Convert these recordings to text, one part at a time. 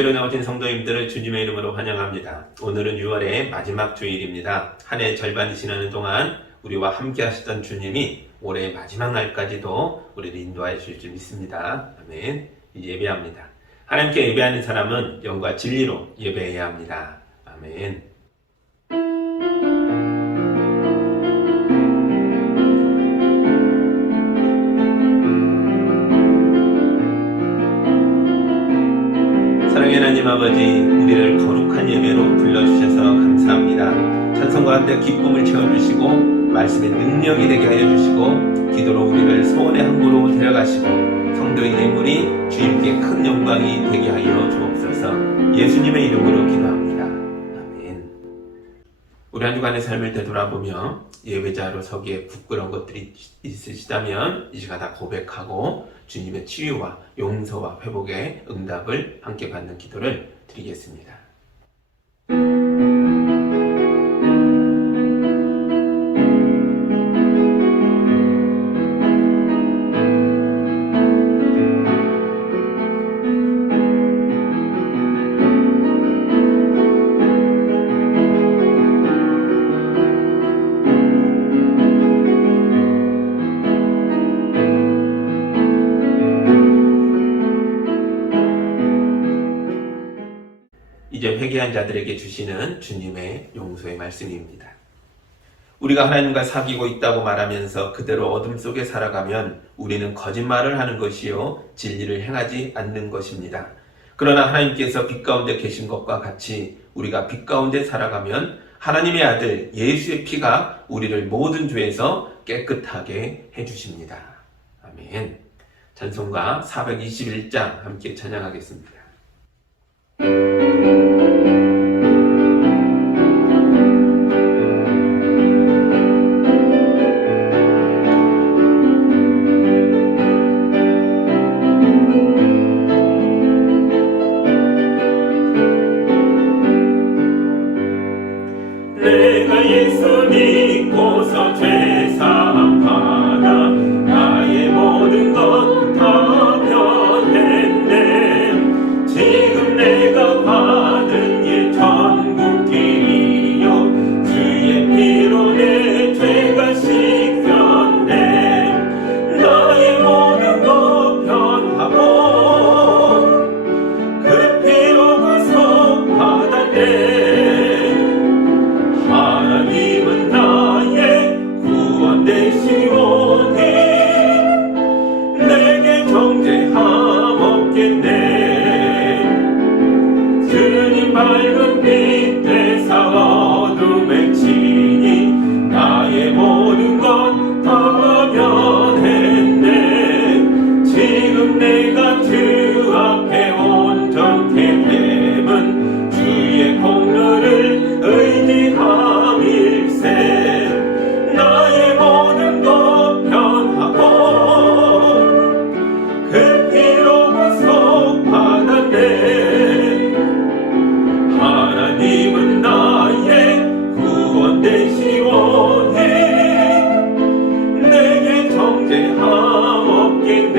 예배로 나오신 성도님들을 주님의 이름으로 환영합니다. 오늘은 6월의 마지막 주일입니다. 한 해 절반이 지나는 동안 우리와 함께 하시던 주님이 올해의 마지막 날까지도 우리를 인도하여 주실 줄 믿습니다. 아멘. 이제 예배합니다. 하나님께 예배하는 사람은 영과 진리로 예배해야 합니다. 아멘. 사랑의 하나님 아버지, 우리를 거룩한 예배로 불러주셔서 감사합니다. 찬송과 함께 기쁨을 채워주시고 말씀의 능력이 되게 하여 주시고 기도로 우리를 소원의 항구로 데려가시고 성도의 예물이 주님께 큰 영광이 되게 하여 주옵소서. 예수님의 이름으로 기도합니다. 아멘. 우리 한 주간의 삶을 되돌아보며 예배자로 서기에 부끄러운 것들이 있으시다면 이 시간 다 고백하고 주님의 치유와 용서와 회복의 응답을 함께 받는 기도를 드리겠습니다. 이제 회개한 자들에게 주시는 주님의 용서의 말씀입니다. 우리가 하나님과 사귀고 있다고 말하면서 그대로 어둠 속에 살아가면 우리는 거짓말을 하는 것이요 진리를 행하지 않는 것입니다. 그러나 하나님께서 빛 가운데 계신 것과 같이 우리가 빛 가운데 살아가면 하나님의 아들 예수의 피가 우리를 모든 죄에서 깨끗하게 해주십니다. 아멘. 찬송가 421장 함께 찬양하겠습니다. 내가 예수 믿고서 죄사함 받아 나의 모든 것 다 변했네. 지금 내가 받은 일 천국길이요 주의 피로 내 죄가 씻겼네. 나의 모든 것 변하고 그 피로 구속 받았네. 하나님은 나의 구원 되시오니 내게 정죄함 없겠네. 주님 밝은 빛 되사 어둠에 치니 나의 모든 것 다 변했네. 지금 내가 주 앞에 온전케 됨은 주의 공로를 의지함일세. 나의 모든 것 변하고 그 피로 구속 받았네. 하나님은 나의 구원 되시오니 내게 정죄함 없겠네.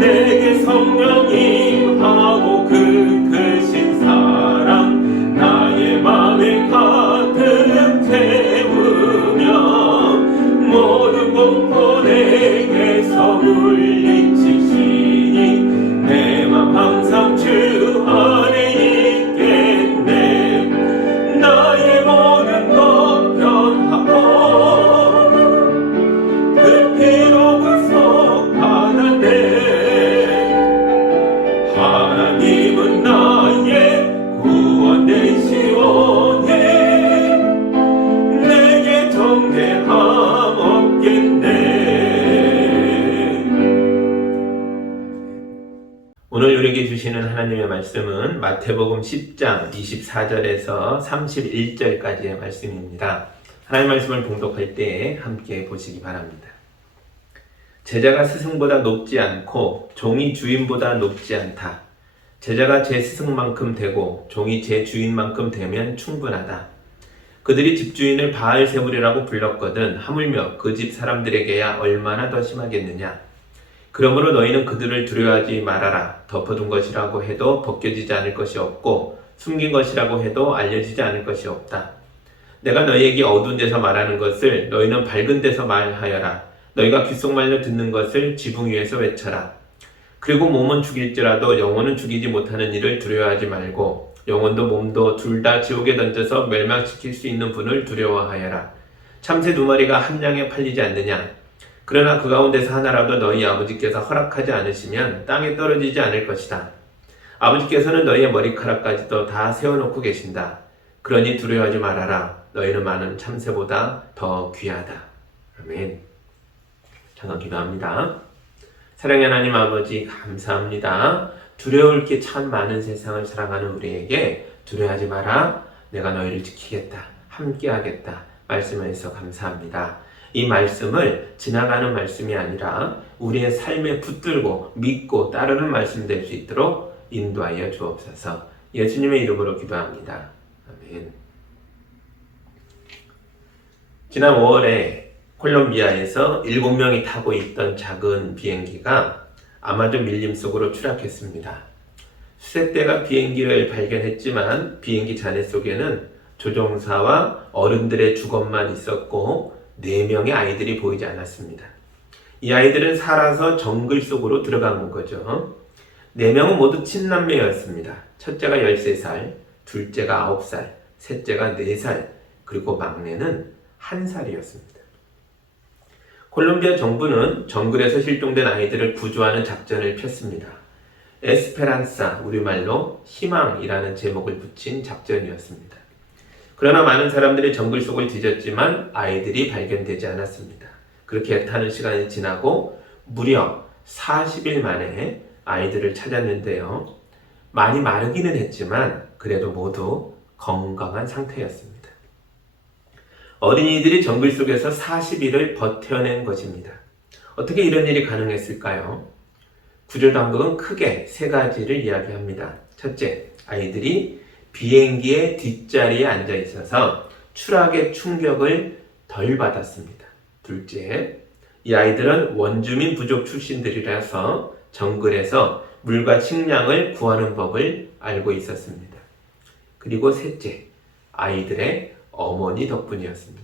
내게 성령 임하고 그 크신 사랑 나의 맘에 가득 채우며 모든 공포 내게서 물리치시니 내 맘 항상 주 안에 있겠네. 나의 모든 것 변하고 그 피로 구속 받았네. 하나님은 나의 구원 되시오니 내게 정죄함 없겠네. 오늘 우리에게 주시는 하나님의 말씀은 마태복음 10장 24절에서 31절까지의 말씀입니다. 하나님의 말씀을 봉독할 때 함께 보시기 바랍니다. 제자가 스승보다 높지 않고 종이 주인보다 높지 않다. 제자가 제 스승만큼 되고 종이 제 주인만큼 되면 충분하다. 그들이 집주인을 바알세불이라고 불렀거든 하물며 그 집 사람들에게야 얼마나 더 심하겠느냐. 그러므로 너희는 그들을 두려워하지 말아라. 덮어둔 것이라고 해도 벗겨지지 않을 것이 없고 숨긴 것이라고 해도 알려지지 않을 것이 없다. 내가 너희에게 어두운 데서 말하는 것을 너희는 밝은 데서 말하여라. 너희가 귓속말로 듣는 것을 지붕 위에서 외쳐라. 그리고 몸은 죽일지라도 영혼은 죽이지 못하는 일을 두려워하지 말고 영혼도 몸도 둘 다 지옥에 던져서 멸망시킬 수 있는 분을 두려워하여라. 참새 2마리가 한 양에 팔리지 않느냐? 그러나 그 가운데서 하나라도 너희 아버지께서 허락하지 않으시면 땅에 떨어지지 않을 것이다. 아버지께서는 너희의 머리카락까지도 다 세워놓고 계신다. 그러니 두려워하지 말아라. 너희는 많은 참새보다 더 귀하다. 아멘. 잠깐 기도합니다. 사랑의 하나님 아버지 감사합니다. 두려울 게 참 많은 세상을 살아가는 우리에게 두려워하지 마라. 내가 너희를 지키겠다. 함께하겠다. 말씀해서 감사합니다. 이 말씀을 지나가는 말씀이 아니라 우리의 삶에 붙들고 믿고 따르는 말씀 될 수 있도록 인도하여 주옵소서. 예수님의 이름으로 기도합니다. 아멘. 지난 5월에 콜롬비아에서 7명이 타고 있던 작은 비행기가 아마존 밀림 속으로 추락했습니다. 수색대가 비행기를 발견했지만 비행기 잔해 속에는 조종사와 어른들의 주검만 있었고 4명의 아이들이 보이지 않았습니다. 이 아이들은 살아서 정글 속으로 들어간 거죠. 4명은 모두 친남매였습니다. 첫째가 13살, 둘째가 9살, 셋째가 4살, 그리고 막내는 1살이었습니다. 콜롬비아 정부는 정글에서 실종된 아이들을 구조하는 작전을 폈습니다. 에스페란사, 우리말로 희망이라는 제목을 붙인 작전이었습니다. 그러나 많은 사람들이 정글 속을 뒤졌지만 아이들이 발견되지 않았습니다. 그렇게 애타는 시간이 지나고 무려 40일 만에 아이들을 찾았는데요. 많이 마르기는 했지만 그래도 모두 건강한 상태였습니다. 어린이들이 정글 속에서 40일을 버텨낸 것입니다. 어떻게 이런 일이 가능했을까요? 구조당국은 크게 3가지를 이야기합니다. 첫째, 아이들이 비행기의 뒷자리에 앉아 있어서 추락의 충격을 덜 받았습니다. 둘째, 이 아이들은 원주민 부족 출신들이라서 정글에서 물과 식량을 구하는 법을 알고 있었습니다. 그리고 셋째, 아이들의 어머니 덕분이었습니다.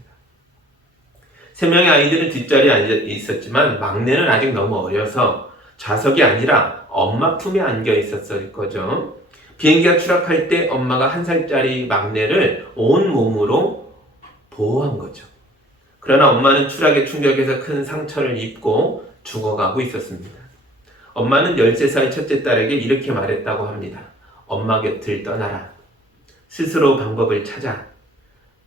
3명의 아이들은 뒷자리에 앉아 있었지만 막내는 아직 너무 어려서 좌석이 아니라 엄마 품에 안겨 있었을 거죠. 비행기가 추락할 때 엄마가 1살짜리 막내를 온 몸으로 보호한 거죠. 그러나 엄마는 추락의 충격에서 큰 상처를 입고 죽어가고 있었습니다. 엄마는 13살 첫째 딸에게 이렇게 말했다고 합니다. 엄마 곁을 떠나라. 스스로 방법을 찾아.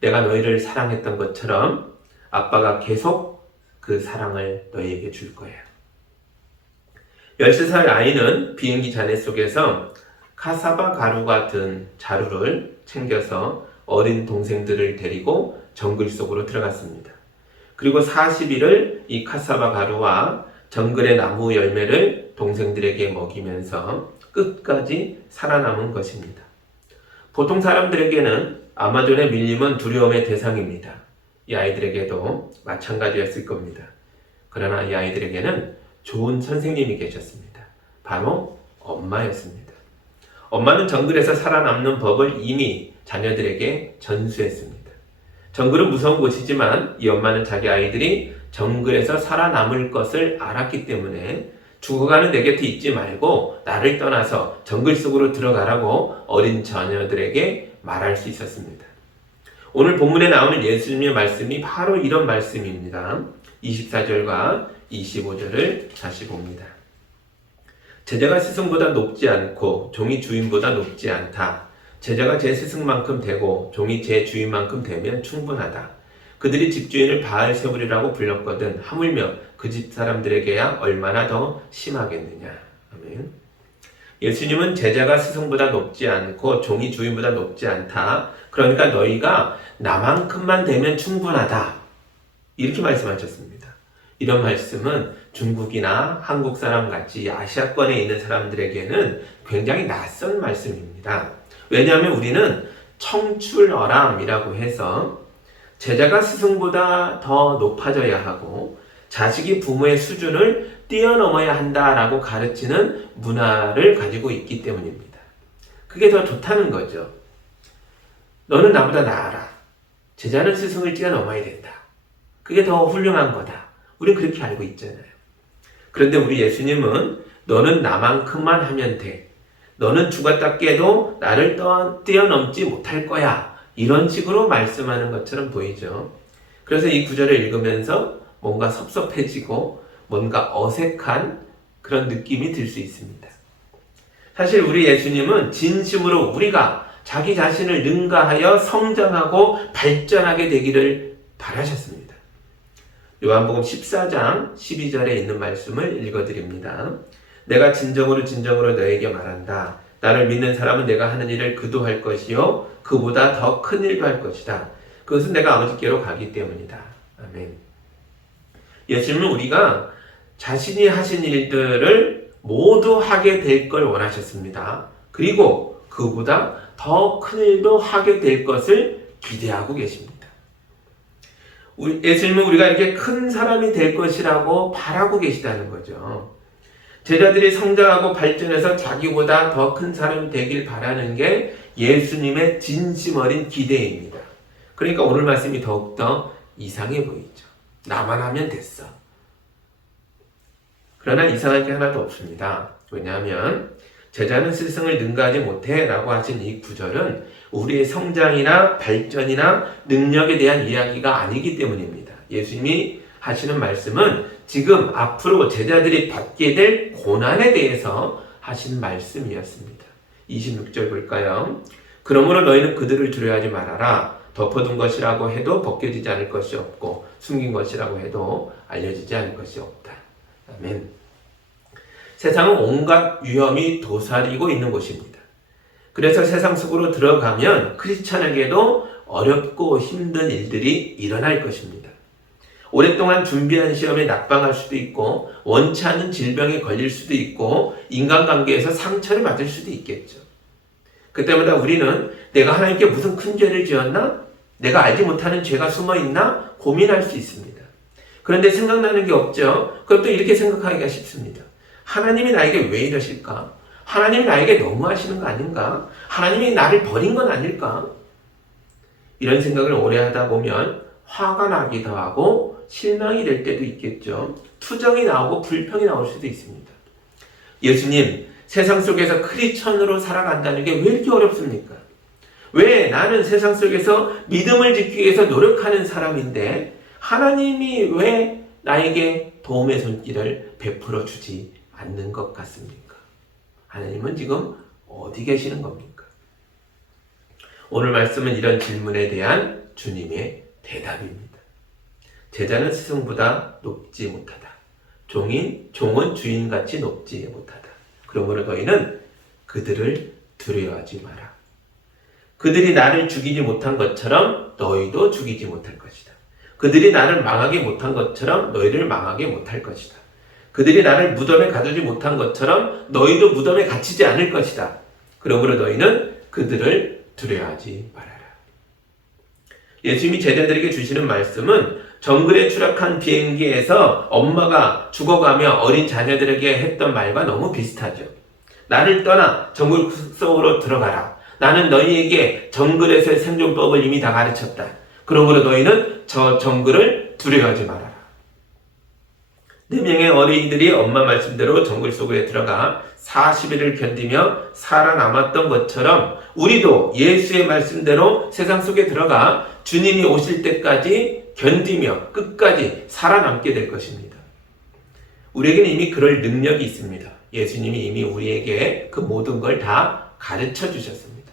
내가 너희를 사랑했던 것처럼 아빠가 계속 그 사랑을 너희에게 줄 거야. 13살 아이는 비행기 잔해 속에서 카사바 가루가 든 자루를 챙겨서 어린 동생들을 데리고 정글 속으로 들어갔습니다. 그리고 40일을 이 카사바 가루와 정글의 나무 열매를 동생들에게 먹이면서 끝까지 살아남은 것입니다. 보통 사람들에게는 아마존의 밀림은 두려움의 대상입니다. 이 아이들에게도 마찬가지였을 겁니다. 그러나 이 아이들에게는 좋은 선생님이 계셨습니다. 바로 엄마였습니다. 엄마는 정글에서 살아남는 법을 이미 자녀들에게 전수했습니다. 정글은 무서운 곳이지만 이 엄마는 자기 아이들이 정글에서 살아남을 것을 알았기 때문에 죽어가는 내 곁에 있지 말고 나를 떠나서 정글 속으로 들어가라고 어린 자녀들에게 말할 수 있었습니다. 오늘 본문에 나오는 예수님의 말씀이 바로 이런 말씀입니다. 24절과 25절을 다시 봅니다. 제자가 스승보다 높지 않고 종이 주인보다 높지 않다. 제자가 제 스승만큼 되고 종이 제 주인만큼 되면 충분하다. 그들이 집주인을 바알세불이라고 불렀거든 하물며 그 집 사람들에게야 얼마나 더 심하겠느냐. 아멘. 예수님은 제자가 스승보다 높지 않고 종이 주인보다 높지 않다. 그러니까 너희가 나만큼만 되면 충분하다. 이렇게 말씀하셨습니다. 이런 말씀은 중국이나 한국 사람 같이 아시아권에 있는 사람들에게는 굉장히 낯선 말씀입니다. 왜냐하면 우리는 청출어람이라고 해서 제자가 스승보다 더 높아져야 하고 자식이 부모의 수준을 뛰어넘어야 한다라고 가르치는 문화를 가지고 있기 때문입니다. 그게 더 좋다는 거죠. 너는 나보다 나아라. 제자는 스승을 뛰어넘어야 된다. 그게 더 훌륭한 거다. 우린 그렇게 알고 있잖아요. 그런데 우리 예수님은 너는 나만큼만 하면 돼. 너는 죽었다 깨도 나를 뛰어넘지 못할 거야. 이런 식으로 말씀하는 것처럼 보이죠. 그래서 이 구절을 읽으면서 뭔가 섭섭해지고 뭔가 어색한 그런 느낌이 들 수 있습니다. 사실 우리 예수님은 진심으로 우리가 자기 자신을 능가하여 성장하고 발전하게 되기를 바라셨습니다. 요한복음 14장 12절에 있는 말씀을 읽어드립니다. 내가 진정으로 너에게 말한다. 나를 믿는 사람은 내가 하는 일을 그도 할 것이요 그보다 더 큰 일도 할 것이다. 그것은 내가 아버지께로 가기 때문이다. 아멘. 예수님은 우리가 자신이 하신 일들을 모두 하게 될 걸 원하셨습니다. 그리고 그보다 더 큰 일도 하게 될 것을 기대하고 계십니다. 예수님은 우리가 이렇게 큰 사람이 될 것이라고 바라고 계시다는 거죠. 제자들이 성장하고 발전해서 자기보다 더 큰 사람이 되길 바라는 게 예수님의 진심 어린 기대입니다. 그러니까 오늘 말씀이 더욱더 이상해 보이죠. 나만 하면 됐어. 그러나 이상할 게 하나도 없습니다. 왜냐하면 제자는 스승을 능가하지 못해 라고 하신 이 구절은 우리의 성장이나 발전이나 능력에 대한 이야기가 아니기 때문입니다. 예수님이 하시는 말씀은 지금 앞으로 제자들이 받게 될 고난에 대해서 하신 말씀이었습니다. 26절 볼까요? 그러므로 너희는 그들을 두려워하지 말아라. 덮어둔 것이라고 해도 벗겨지지 않을 것이 없고 숨긴 것이라고 해도 알려지지 않을 것이 없다. 아멘. 세상은 온갖 위험이 도사리고 있는 곳입니다. 그래서 세상 속으로 들어가면 크리스찬에게도 어렵고 힘든 일들이 일어날 것입니다. 오랫동안 준비한 시험에 낙방할 수도 있고 원치 않는 질병에 걸릴 수도 있고 인간관계에서 상처를 받을 수도 있겠죠. 그때마다 우리는 내가 하나님께 무슨 큰 죄를 지었나? 내가 알지 못하는 죄가 숨어있나? 고민할 수 있습니다. 그런데 생각나는 게 없죠. 그럼 또 이렇게 생각하기가 쉽습니다. 하나님이 나에게 왜 이러실까? 하나님이 나에게 너무하시는 거 아닌가? 하나님이 나를 버린 건 아닐까? 이런 생각을 오래 하다 보면 화가 나기도 하고 실망이 될 때도 있겠죠. 투정이 나오고 불평이 나올 수도 있습니다. 예수님, 세상 속에서 크리스천으로 살아간다는 게 왜 이렇게 어렵습니까? 왜 나는 세상 속에서 믿음을 지키기 위해서 노력하는 사람인데 하나님이 왜 나에게 도움의 손길을 베풀어 주지 않는 것 같습니까? 하나님은 지금 어디 계시는 겁니까? 오늘 말씀은 이런 질문에 대한 주님의 대답입니다. 제자는 스승보다 높지 못하다. 종은 주인같이 높지 못하다. 그러므로 너희는 그들을 두려워하지 마라. 그들이 나를 죽이지 못한 것처럼 너희도 죽이지 못할 것이다. 그들이 나를 망하게 못한 것처럼 너희를 망하게 못할 것이다. 그들이 나를 무덤에 가두지 못한 것처럼 너희도 무덤에 갇히지 않을 것이다. 그러므로 너희는 그들을 두려워하지 말아라. 예수님이 제자들에게 주시는 말씀은 정글에 추락한 비행기에서 엄마가 죽어가며 어린 자녀들에게 했던 말과 너무 비슷하죠. 나를 떠나 정글 속으로 들어가라. 나는 너희에게 정글에서의 생존법을 이미 다 가르쳤다. 그러므로 너희는 저 정글을 두려워하지 말아라. 4명의 어린이들이 엄마 말씀대로 정글 속에 들어가 40일을 견디며 살아남았던 것처럼 우리도 예수의 말씀대로 세상 속에 들어가 주님이 오실 때까지 견디며 끝까지 살아남게 될 것입니다. 우리에게는 이미 그럴 능력이 있습니다. 예수님이 이미 우리에게 그 모든 걸 다 가르쳐 주셨습니다.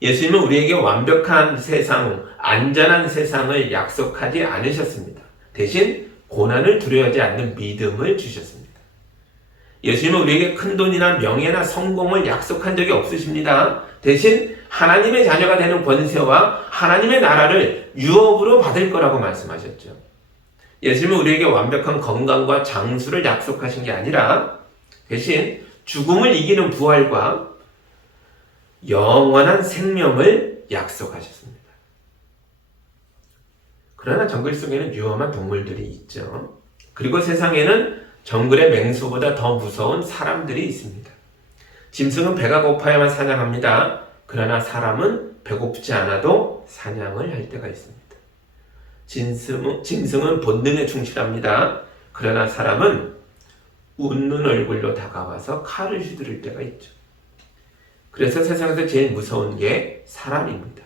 예수님은 우리에게 완벽한 세상, 안전한 세상을 약속하지 않으셨습니다. 대신 고난을 두려워하지 않는 믿음을 주셨습니다. 예수님은 우리에게 큰 돈이나 명예나 성공을 약속한 적이 없으십니다. 대신 하나님의 자녀가 되는 권세와 하나님의 나라를 유업으로 받을 거라고 말씀하셨죠. 예수님은 우리에게 완벽한 건강과 장수를 약속하신 게 아니라 대신 죽음을 이기는 부활과 영원한 생명을 약속하셨습니다. 그러나 정글 속에는 위험한 동물들이 있죠. 그리고 세상에는 정글의 맹수보다 더 무서운 사람들이 있습니다. 짐승은 배가 고파야만 사냥합니다. 그러나 사람은 배고프지 않아도 사냥을 할 때가 있습니다. 짐승은 본능에 충실합니다. 그러나 사람은 웃는 얼굴로 다가와서 칼을 휘두를 때가 있죠. 그래서 세상에서 제일 무서운 게 사람입니다.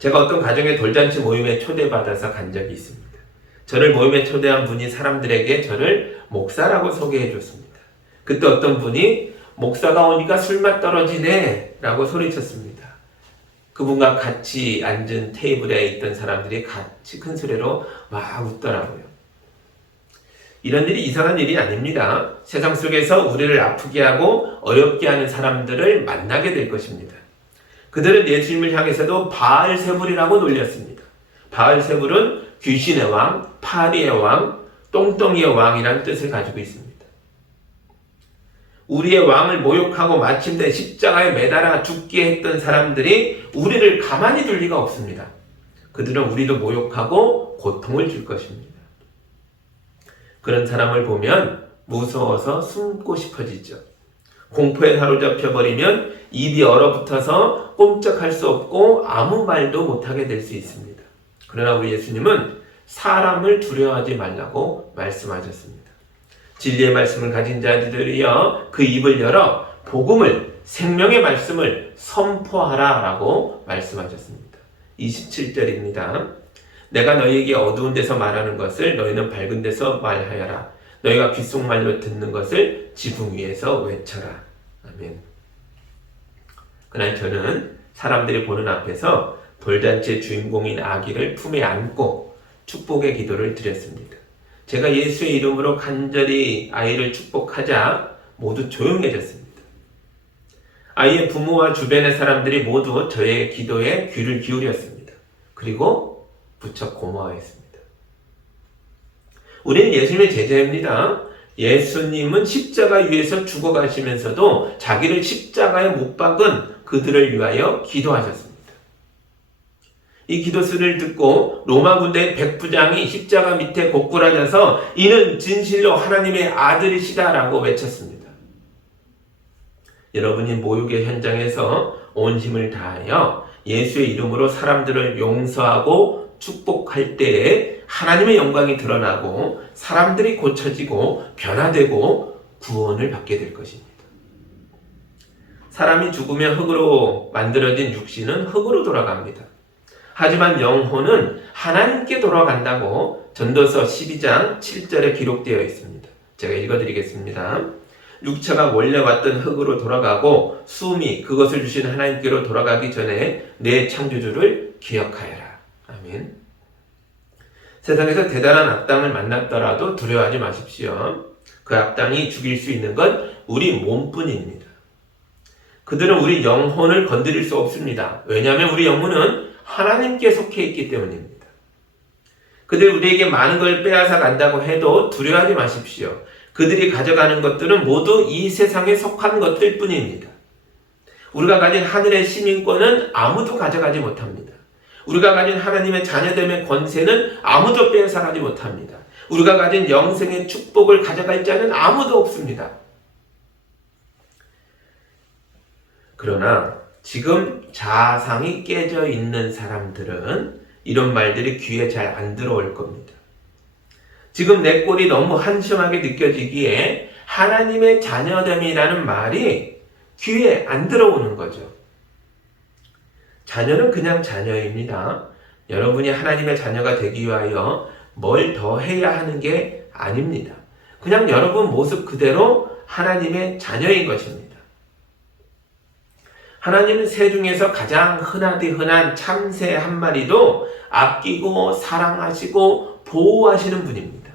제가 어떤 가정의 돌잔치 모임에 초대받아서 간 적이 있습니다. 저를 모임에 초대한 분이 사람들에게 저를 목사라고 소개해 줬습니다. 그때 어떤 분이 목사가 오니까 술맛 떨어지네 라고 소리쳤습니다. 그분과 같이 앉은 테이블에 있던 사람들이 같이 큰 소리로 막 웃더라고요. 이런 일이 이상한 일이 아닙니다. 세상 속에서 우리를 아프게 하고 어렵게 하는 사람들을 만나게 될 것입니다. 그들은 예수님을 향해서도 바알세불이라고 놀렸습니다. 바알세불은 귀신의 왕, 파리의 왕, 똥덩이의 왕이라는 뜻을 가지고 있습니다. 우리의 왕을 모욕하고 마침내 십자가에 매달아 죽게 했던 사람들이 우리를 가만히 둘 리가 없습니다. 그들은 우리도 모욕하고 고통을 줄 것입니다. 그런 사람을 보면 무서워서 숨고 싶어지죠. 공포에 사로잡혀 버리면 입이 얼어붙어서 꼼짝할 수 없고 아무 말도 못하게 될 수 있습니다. 그러나 우리 예수님은 사람을 두려워하지 말라고 말씀하셨습니다. 진리의 말씀을 가진 자들이여 그 입을 열어 복음을, 생명의 말씀을 선포하라 라고 말씀하셨습니다. 27절입니다. 내가 너희에게 어두운 데서 말하는 것을 너희는 밝은 데서 말하여라. 너희가 귓속말로 듣는 것을 지붕 위에서 외쳐라. 아멘. 그날 저는 사람들이 보는 앞에서 돌잔치의 주인공인 아기를 품에 안고 축복의 기도를 드렸습니다. 제가 예수의 이름으로 간절히 아이를 축복하자 모두 조용해졌습니다. 아이의 부모와 주변의 사람들이 모두 저의 기도에 귀를 기울였습니다. 그리고 무척 고마워했습니다. 우리는 예수님의 제자입니다. 예수님은 십자가 위에서 죽어가시면서도 자기를 십자가에 못 박은 그들을 위하여 기도하셨습니다. 이 기도수를 듣고 로마 군대의 백부장이 십자가 밑에 고꾸라져서 이는 진실로 하나님의 아들이시다라고 외쳤습니다. 여러분이 모욕의 현장에서 온 힘을 다하여 예수의 이름으로 사람들을 용서하고 축복할 때에 하나님의 영광이 드러나고 사람들이 고쳐지고 변화되고 구원을 받게 될 것입니다. 사람이 죽으면 흙으로 만들어진 육신은 흙으로 돌아갑니다. 하지만 영혼은 하나님께 돌아간다고 전도서 12장 7절에 기록되어 있습니다. 제가 읽어드리겠습니다. 육체가 원래 왔던 흙으로 돌아가고 숨이 그것을 주신 하나님께로 돌아가기 전에 내 창조주를 기억하여라. 아멘. 세상에서 대단한 악당을 만났더라도 두려워하지 마십시오. 그 악당이 죽일 수 있는 건 우리 몸뿐입니다. 그들은 우리 영혼을 건드릴 수 없습니다. 왜냐하면 우리 영혼은 하나님께 속해 있기 때문입니다. 그들 우리에게 많은 걸 빼앗아 간다고 해도 두려워하지 마십시오. 그들이 가져가는 것들은 모두 이 세상에 속한 것들 뿐입니다. 우리가 가진 하늘의 시민권은 아무도 가져가지 못합니다. 우리가 가진 하나님의 자녀됨의 권세는 아무도 빼앗아가지 못합니다. 우리가 가진 영생의 축복을 가져갈 자는 아무도 없습니다. 그러나 지금 자상이 깨져 있는 사람들은 이런 말들이 귀에 잘 안 들어올 겁니다. 지금 내 꼴이 너무 한심하게 느껴지기에 하나님의 자녀됨이라는 말이 귀에 안 들어오는 거죠. 자녀는 그냥 자녀입니다. 여러분이 하나님의 자녀가 되기 위하여 뭘 더 해야 하는 게 아닙니다. 그냥 여러분 모습 그대로 하나님의 자녀인 것입니다. 하나님은 새 중에서 가장 흔하디 흔한 참새 한 마리도 아끼고 사랑하시고 보호하시는 분입니다.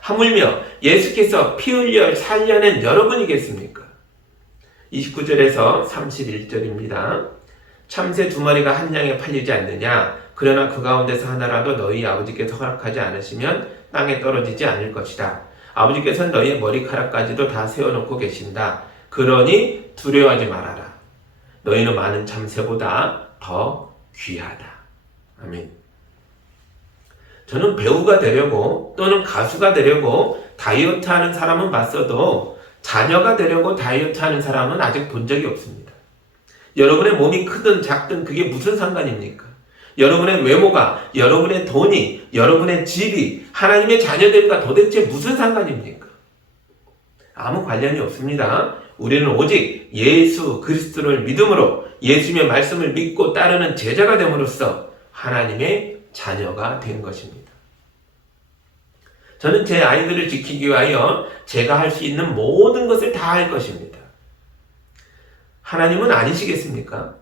하물며 예수께서 피 흘려 살려낸 여러분이겠습니까? 29절에서 31절입니다. 참새 2마리가 한 양에 팔리지 않느냐? 그러나 그 가운데서 하나라도 너희 아버지께서 허락하지 않으시면 땅에 떨어지지 않을 것이다. 아버지께서는 너희의 머리카락까지도 다 세워놓고 계신다. 그러니 두려워하지 말아라. 너희는 많은 참새보다 더 귀하다. 아멘. 저는 배우가 되려고 또는 가수가 되려고 다이어트 하는 사람은 봤어도 자녀가 되려고 다이어트 하는 사람은 아직 본 적이 없습니다. 여러분의 몸이 크든 작든 그게 무슨 상관입니까? 여러분의 외모가, 여러분의 돈이, 여러분의 집이 하나님의 자녀됨과 도대체 무슨 상관입니까? 아무 관련이 없습니다. 우리는 오직 예수 그리스도를 믿음으로 예수님의 말씀을 믿고 따르는 제자가 됨으로써 하나님의 자녀가 된 것입니다. 저는 제 아이들을 지키기 위하여 제가 할 수 있는 모든 것을 다 할 것입니다. 하나님은 아니시겠습니까?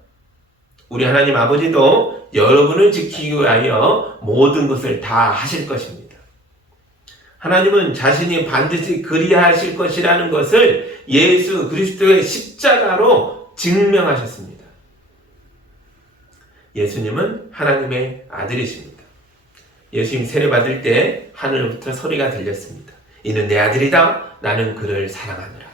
우리 하나님 아버지도 여러분을 지키기 위하여 모든 것을 다 하실 것입니다. 하나님은 자신이 반드시 그리하실 것이라는 것을 예수 그리스도의 십자가로 증명하셨습니다. 예수님은 하나님의 아들이십니다. 예수님이 세례받을 때 하늘로부터 소리가 들렸습니다. 이는 내 아들이다. 나는 그를 사랑하노라.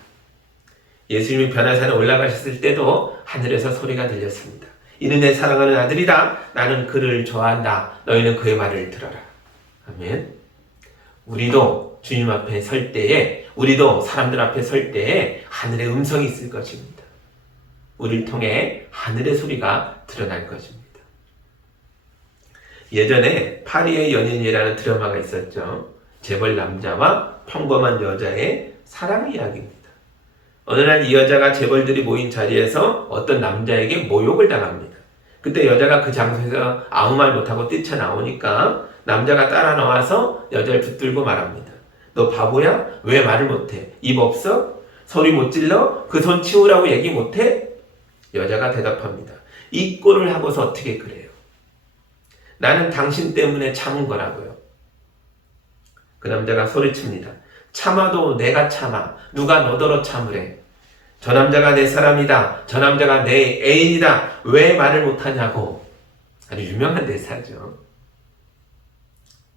예수님이 변화산에 올라가셨을 때도 하늘에서 소리가 들렸습니다. 이는 내 사랑하는 아들이다. 나는 그를 좋아한다. 너희는 그의 말을 들어라. 아멘. 우리도 주님 앞에 설 때에, 우리도 사람들 앞에 설 때에 하늘의 음성이 있을 것입니다. 우리를 통해 하늘의 소리가 드러날 것입니다. 예전에 파리의 연인이라는 드라마가 있었죠. 재벌 남자와 평범한 여자의 사랑 이야기입니다. 어느 날 이 여자가 재벌들이 모인 자리에서 어떤 남자에게 모욕을 당합니다. 그때 여자가 그 장소에서 아무 말 못하고 뛰쳐나오니까 남자가 따라 나와서 여자를 붙들고 말합니다. 너 바보야? 왜 말을 못해? 입 없어? 소리 못 질러? 그 손 치우라고 얘기 못해? 여자가 대답합니다. 이 꼴을 하고서 어떻게 그래요? 나는 당신 때문에 참은 거라고요. 그 남자가 소리칩니다. 참아도 내가 참아. 누가 너더러 참으래. 저 남자가 내 사람이다. 저 남자가 내 애인이다. 왜 말을 못하냐고. 아주 유명한 대사죠.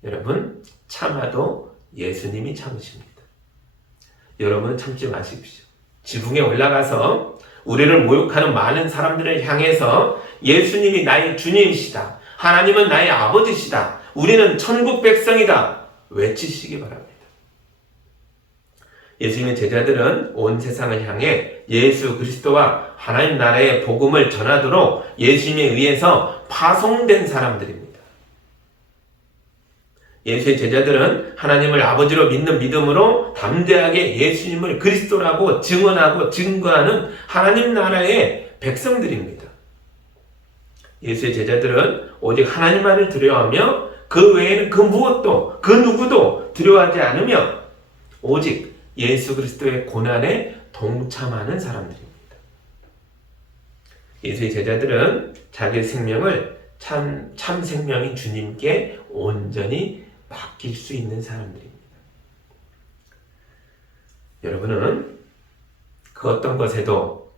여러분, 참아도 예수님이 참으십니다. 여러분은 참지 마십시오. 지붕에 올라가서 우리를 모욕하는 많은 사람들을 향해서 예수님이 나의 주님이시다. 하나님은 나의 아버지시다. 우리는 천국 백성이다. 외치시기 바랍니다. 예수님의 제자들은 온 세상을 향해 예수 그리스도와 하나님 나라의 복음을 전하도록 예수님에 의해서 파송된 사람들입니다. 예수의 제자들은 하나님을 아버지로 믿는 믿음으로 담대하게 예수님을 그리스도라고 증언하고 증거하는 하나님 나라의 백성들입니다. 예수의 제자들은 오직 하나님만을 두려워하며 그 외에는 그 무엇도 그 누구도 두려워하지 않으며 오직 예수 그리스도의 고난에 동참하는 사람들입니다. 예수의 제자들은 자기의 생명을 참 생명인 주님께 온전히 맡길 수 있는 사람들입니다. 여러분은 그 어떤 것에도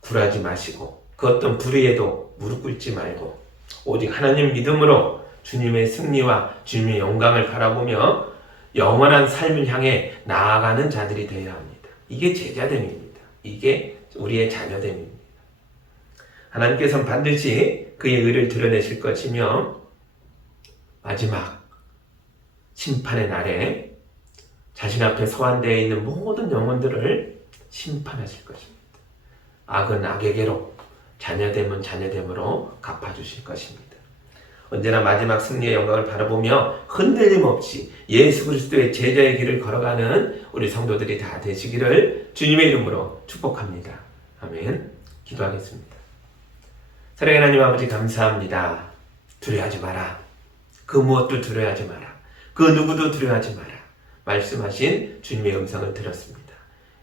굴하지 마시고 그 어떤 불의에도 무릎 꿇지 말고 오직 하나님 믿음으로 주님의 승리와 주님의 영광을 바라보며 영원한 삶을 향해 나아가는 자들이 되어야 합니다. 이게 제자됨입니다. 이게 우리의 자녀됨입니다. 하나님께서는 반드시 그의 의를 드러내실 것이며 마지막 심판의 날에 자신 앞에 소환되어 있는 모든 영혼들을 심판하실 것입니다. 악은 악에게로, 자녀됨은 자녀됨으로 갚아주실 것입니다. 언제나 마지막 승리의 영광을 바라보며 흔들림 없이 예수 그리스도의 제자의 길을 걸어가는 우리 성도들이 다 되시기를 주님의 이름으로 축복합니다. 아멘. 기도하겠습니다. 사랑하는 하나님 아버지 감사합니다. 두려워하지 마라. 그 무엇도 두려워하지 마라. 그 누구도 두려워하지 마라. 말씀하신 주님의 음성을 들었습니다.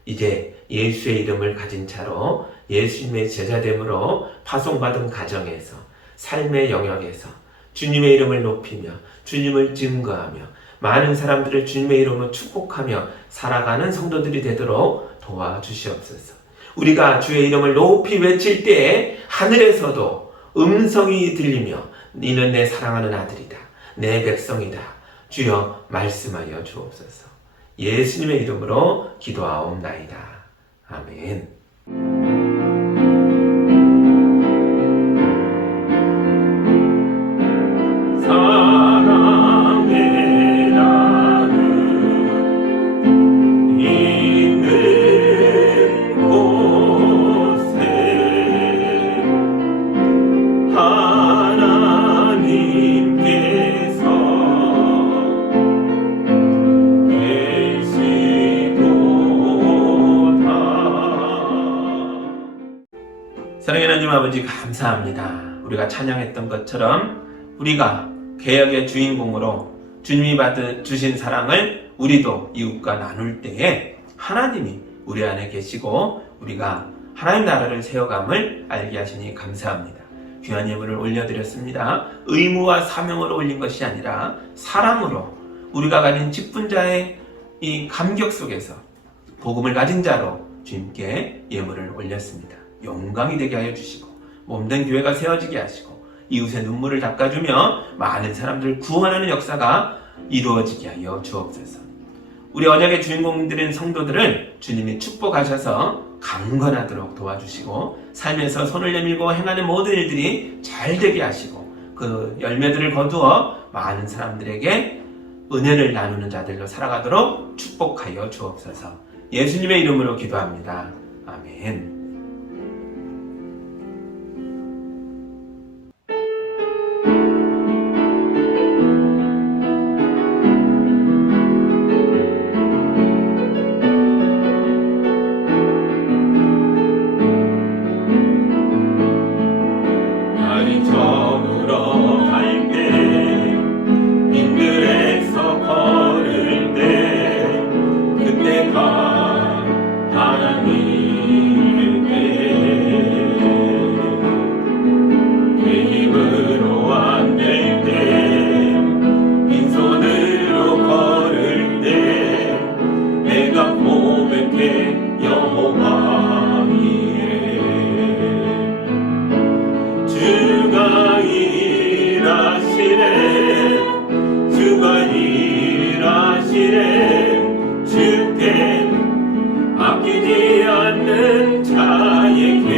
이제 예수의 이름을 가진 차로 예수님의 제자됨으로 파송받은 가정에서 삶의 영역에서 주님의 이름을 높이며 주님을 증거하며 많은 사람들을 주님의 이름으로 축복하며 살아가는 성도들이 되도록 도와주시옵소서. 우리가 주의 이름을 높이 외칠 때에 하늘에서도 음성이 들리며 이는 내 사랑하는 아들이다. 내 백성이다. 주여 말씀하여 주옵소서. 예수님의 이름으로 기도하옵나이다. 아멘. 사랑 아버지 감사합니다. 우리가 찬양했던 것처럼 우리가 개혁의 주인공으로 주님이 주신 사랑을 우리도 이웃과 나눌 때에 하나님이 우리 안에 계시고 우리가 하나님 나라를 세워감을 알게 하시니 감사합니다. 귀한 예물을 올려드렸습니다. 의무와 사명으로 올린 것이 아니라 사랑으로 우리가 가진 직분자의 이 감격 속에서 복음을 가진 자로 주님께 예물을 올렸습니다. 영광이 되게 하여 주시고 몸된 교회가 세워지게 하시고 이웃의 눈물을 닦아주며 많은 사람들을 구원하는 역사가 이루어지게 하여 주옵소서. 우리 언약의 주인공들인 성도들을 주님이 축복하셔서 강건하도록 도와주시고 삶에서 손을 내밀고 행하는 모든 일들이 잘 되게 하시고 그 열매들을 거두어 많은 사람들에게 은혜를 나누는 자들로 살아가도록 축복하여 주옵소서. 예수님의 이름으로 기도합니다. 아멘. 날이 저물어 갈 때 빈들에서 걸을 때 그때가 하나님의 내 힘으로 안 될 때 빈손으로 걸을 때 내가 고백해 여호와 이래 주가 일하시네 주가 일하시네 주께 아끼지 않는 자에게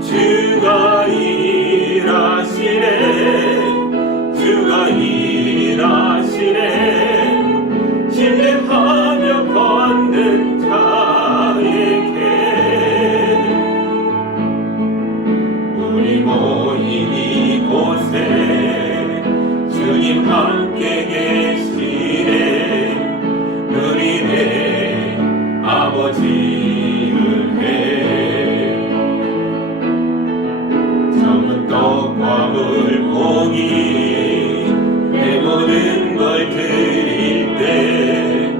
주가 일하시네 주가 일하시네 신뢰하며 걷는 자에게 우리 모인 이곳에 주님 함께 계시네 누리네 아버지 은혜 적은 떡과 물고기 내 모든 걸 드릴 때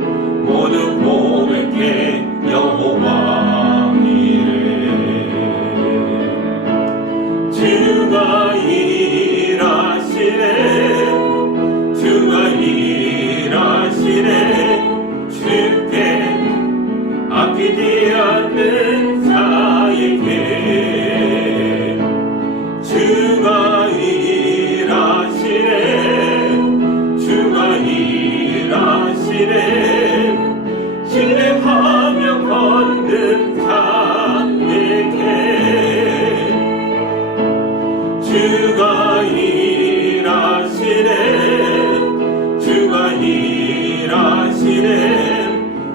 모두 고백해 여호와 이래 주가 일하시네 주가 일하시네 주께 아끼지 않는 자에게 주가 일하시네 주가 일하시네 신뢰하며 걷는 자에게 주가 일하시네 주가 일하시네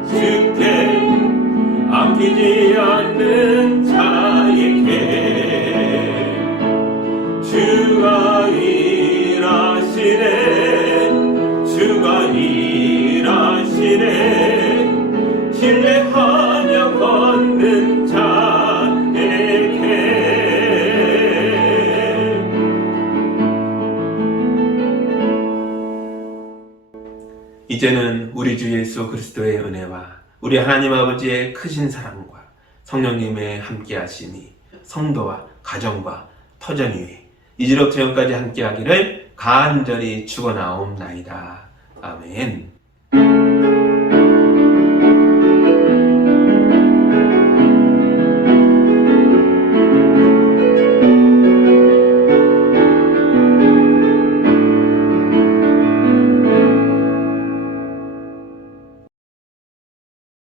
주께 아끼지 않는 자에게 주가 일하시네 주가 일하시네 신뢰하며 걷는 자에게 이제는 우리 주 예수 그리스도의 은혜와 우리 하나님 아버지의 크신 사랑과 성령님의 함께하심이 성도와 가정과 터전 위에 이제로부터 영까지 함께하기를 간절히 축원하옵나이다. 아멘.